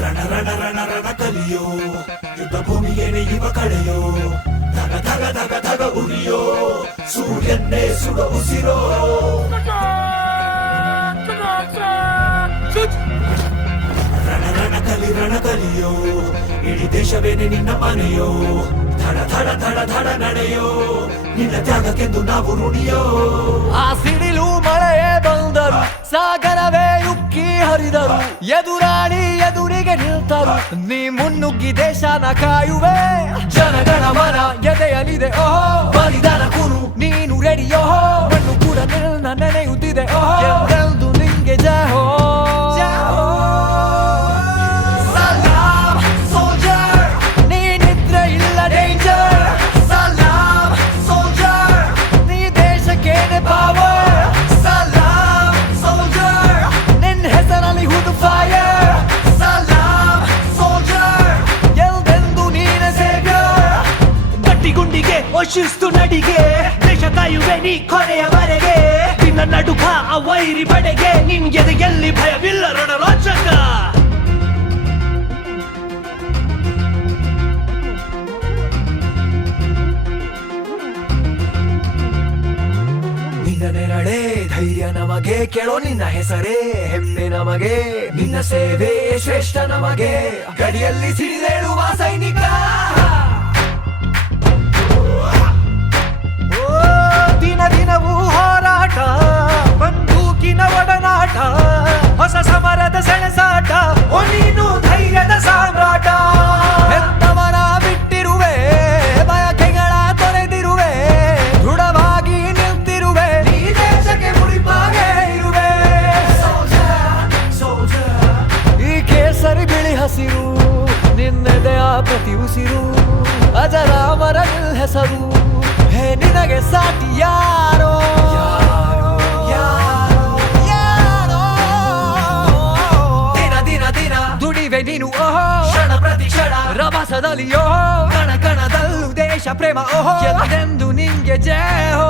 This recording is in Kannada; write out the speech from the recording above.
ರಣ ರಣ ರಣ ರಣ ಕಲಿಯೋ ಯುದ್ಧ ಭೂಮಿಯೇನೆ ಇವ ಕಳೆಯೋ ಧಗ ಧಗ ಧಗ ಧಗ ಉರಿಯೋ ಸೂರ್ಯನ್ನೇ ಸುಡ ಉಸಿರೋ ರಣ ಕಲಿಯೋ ಇಡೀ ದೇಶವೇನೆ ನಿನ್ನ ಮನೆಯೋ ಧಡ ಧಡ ಧಡ ಧಡ ನಡೆಯೋ ನಿನ್ನ ತ್ಯಾಗಕ್ಕೆಂದು ನಾವು ಋಣಿಯೋ. ಆ ಸಿಡಿಲು ಮಳೆಯೇ ಬಂದರು, ಸಾಗರವೇ ಉಕ್ಕಿ ಹರಿದರು, ಎದುರಾಳಿ ಎದುರಿಗೆ ನಿಲ್ತರು, ನೀ ಮುನ್ನುಗ್ಗಿ ದೇಶನ ಕಾಯುವೆ. ಜನಗಣ ಮನ ಎದೆಯಲಿದೆ ಓಹೋ, ಬಲಿದಾನ ಕುರು ನೀನು ರೆಡಿಯೋ, ಮಣ್ಣು ಕೂಡ ನಿನ್ನ ನೆನೆಯುತ್ತಿದೆ ಓಹೋ, ಎಂದೆಂದು ನಿಂಗೆ ಜಯ ಹೋ. ಶಿಸ್ತು ನಡಿಗೆ ದೇಶ ಕಾಯುವೆ ನೀ ಕೊನೆಯವರೆಗೆ, ನಿನ್ನ ನಡುಕ ಆ ವೈರಿ ಬಡೆಗೆ, ನಿನ್ಗೆದೆ ಎಲ್ಲಿ ಭಯವಿಲ್ಲ ರಣರೋಚಕ. ನಿನ್ನ ನೆರಳೇ ಧೈರ್ಯ ನಮಗೆ, ಕೇಳೋ ನಿನ್ನ ಹೆಸರೇ ಹೆಮ್ಮೆ ನಮಗೆ, ನಿನ್ನ ಸೇವೆ ಶ್ರೇಷ್ಠ ನಮಗೆ, ಗಡಿಯಲ್ಲಿ ಸಿಡಿದೇಳುವ ಸೈನಿಕ. ದಿನವೂ ಹೋರಾಟ, ಬಂದೂಕಿನ ಒಡನಾಟ, ಹೊಸ ಸಮರದ ಸೆಣಸಾಟ, ಓ ನೀನು ಧೈರ್ಯದ ಸಾಮ್ರಾಟ. ಹೆತ್ತವರ ಬಿಟ್ಟಿರುವೆ, ಬಯಕೆಗಳ ತೊರೆದಿರುವೆ, ದೃಢವಾಗಿ ನಿಂತಿರುವೆ, ಈ ದೇಶಕ್ಕೆ ಮುಡಿಪಾಗೆ ಇರುವೆ. ಈ ಕೇಸರಿ ಬಿಳಿ ಹಸಿರು ನಿನ್ನೆದೆಯ ಪ್ರತಿ ಉಸಿರು, ಅಜರಾಮರ ನಿಲ್ ಹೆಸರು, ಹೇ ನಿನಗೆ ಸಾಟಿ ಯಾರೋ ದಿನ ದಿನ ದಿನ ದುಡಿವೆ ನೀನು ಓಹೋ, ಕ್ಷಣ ಪ್ರತಿ ಕ್ಷಣ ರಭಸದಲ್ಲಿ ಓಹೋ, ಕಣ ಕಣದಲ್ಲೂ ದೇಶ ಪ್ರೇಮ ಓಹೋ, ಎಂದೆಂದು ನಿಂಗೆ ಜಯ ಹೋ.